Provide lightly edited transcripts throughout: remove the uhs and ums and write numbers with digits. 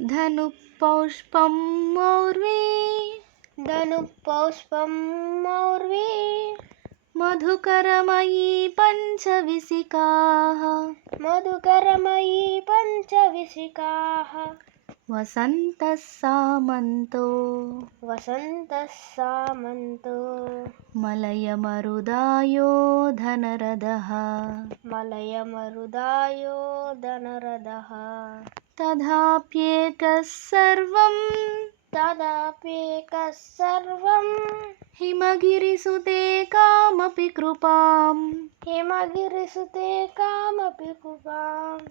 धनुपुष्पं मौर्वी धनुपुष्पं मौर्वी मधुकरमयी पञ्चविसिकाः मधुकरमयी पञ्चविसिकाः वसन्तः सामन्तो वसन्तः सामन्तो मलयमरुदायो धनरदः मलयमरुदायो धनरदः तथाप्येकः सर्वं हिमगिरिसुते कामपि कृपाम् हिमगिरिसुते कामपि कृपाम्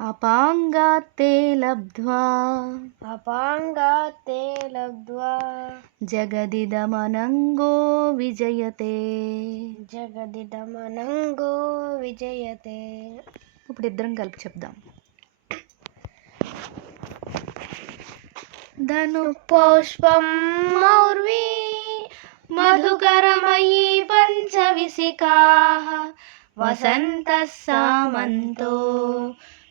अपाङ्गात् ते लब्ध्वा जगदिदमनङ्गो विजयते ఇప్పుడు ఇద్దరం కలిపి చెప్దాం. धनुपुष्पं मौर्वी मधुकरमयी पञ्चविसिकाः वसन्तः सामन्तो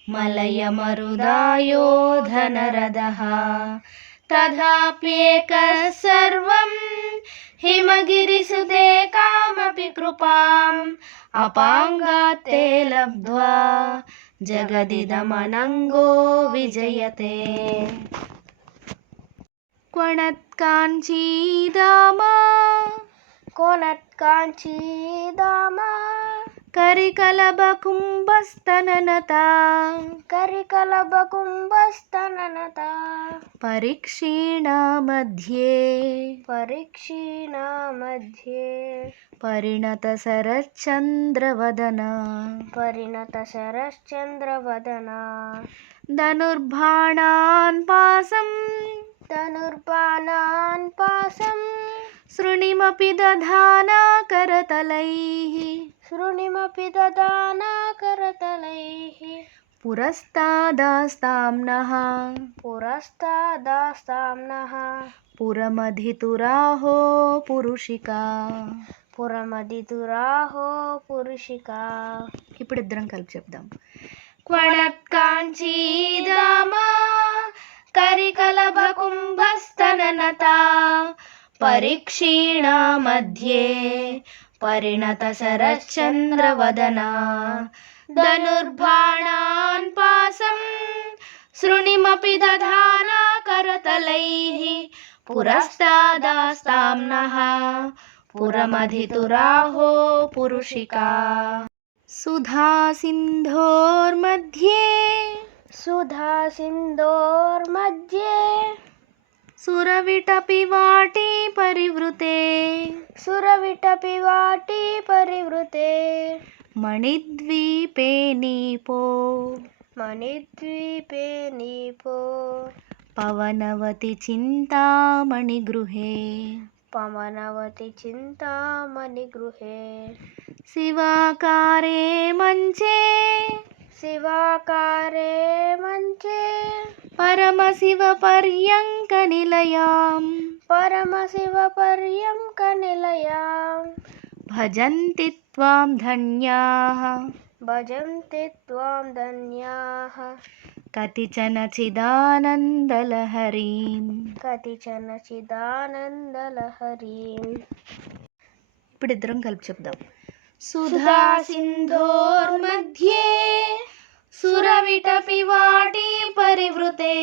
मलयमरुदायो धनरदः तथाप्येकः सर्वं हिमगिरिसुते कामपि कृपाम् अपाङ्गात् ते लब्ध्वा जगदिदमनङ्गो विजयते. कोनत्काञ्चीदामा करिकलबकुम्भस्तननता परीक्षीणा मध्ये परिणतशरच्चन्द्रवदना धनुर्बाणान् पासं शृणिमपि दधाना करतलैः पुरस्तादास्ताम्नः पुरमधितुराहो पुरुषिका. ఇప్పుడు ఇద్దరం కలిపి చెప్దాం. क्वणत्काञ्चीदामा करिकलभकुम्भस्तननता परीक्षीणा मध्ये परिणतशरच्चन्द्रवदना धनुर्बाणान् पासं शृणिमपि दधाना करतलैः पुरस्तादास्ताम्नः पुरमधितुराहो पुरुषिका. सुधासिन्धोर्मध्ये सुरविटपि वाटी परिवृते मणिद्वीपे नीपो पवनवति चिन्तामणिगृहे शिवाकारे मञ्चे परमशिवपर्यङ्कनिलयाम् भजन्ति त्वां धन्याः कतिचन चिदानन्दलहरीम्. ఇప్పుడు ఇద్దరం కలిపి చెప్దాం. सुधासिन्धोर्मध्ये सुरविटपि वाटी परिवृते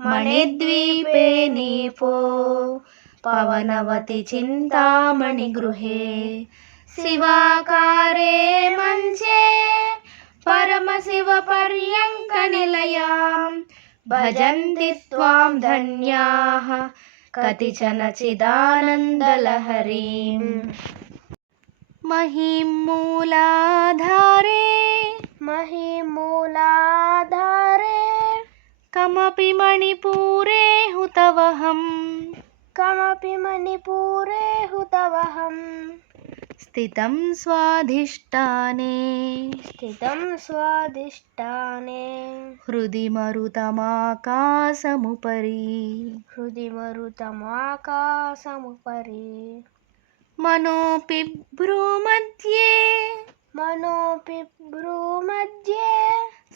मणिद्वीपे नीपो पवनवति चिन्तामणिगृहे शिवाकारे मञ्चे परमशिवपर्यङ्कनिलयाम् भजन्ति त्वां धन्याः कतिचन चिदानन्दलहरीम्. महीमूलाधारे कमपि मणिपूरे हुतवहम् स्थितं स्वाधिष्ठाने हृदि मरुतमाकाशमुपरि मनोऽपि भ्रूमध्ये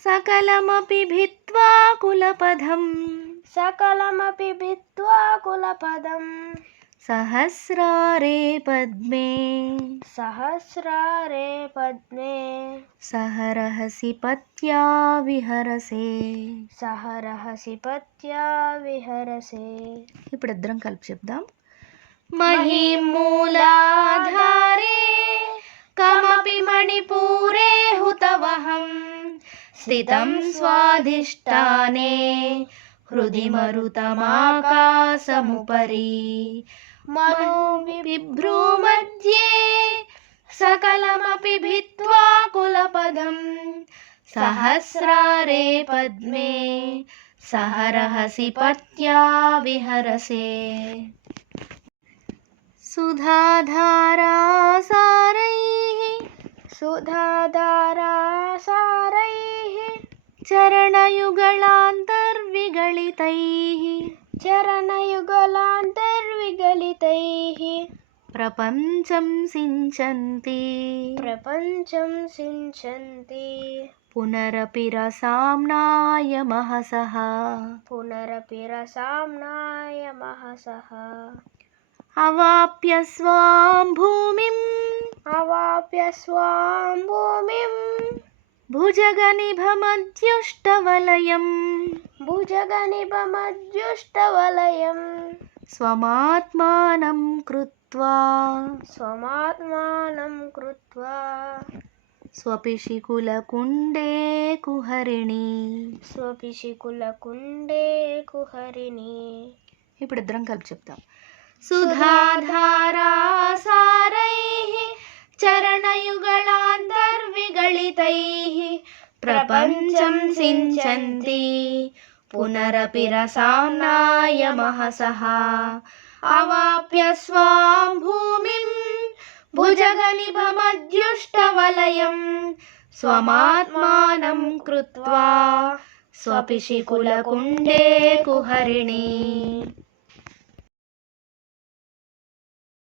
सकलमपि भित्त्वा कुलपदं सकलमपि भित्त्वा कुलपदं सहस्रारे पद्मे सहस्रारे पद्मे सहरहसि पत्या विहरसे. सहरहसि पत्या विहरसे. ఇప్పుడు ఇద్దరం కలిపి చెప్దాం. महीमूलाधारे कमपि मणिपूरे हुतवहं स्थितं स्वाधिष्ठाने हृदि मरुतमाकाशमुपरि मनो बिभ्रूमध्ये सकलमपि भित्त्वा कुलपदं सहस्रारे पद्मे सहरहसि पत्या विहरसे. सुधाधारासारैः सुधाधारासारैः चरणयुगलान्तर्विगलितैः चरणयुगलान्तर्विगलितैः प्रपञ्चं सिञ्चन्ति प्रपञ्चं सिञ्चन्ति पुनरपि रसाम्नाय महसः पुनरपि रसाम्नाय महसः. अवाप्य स्वां भूमिम् अवाप्य स्वां भूमिं भुजगनिभमद्युष्टवलयम् भुजगनिभमद्युष्टवलयं स्वमात्मानं कृत्वा स्वमात्मानं कृत्वा स्वपिशिकुलकुण्डे कुहरिणी. स्वपिशिकुलकुण्डे कुहरिणी. ఇప్పుడు ఇద్దరం కలిపి చెప్తాం. सुधाधारासारैः चरणयुगलान्तर्विगलितैः प्रपञ्चं सिञ्चन्ति पुनरपि रसाम्नाय महसः. अवाप्य स्वां भूमिं भुजगनिभमद्युष्टवलयं स्वमात्मानं कृत्वा स्वपिशिकुलकुण्डे कुहरिणी.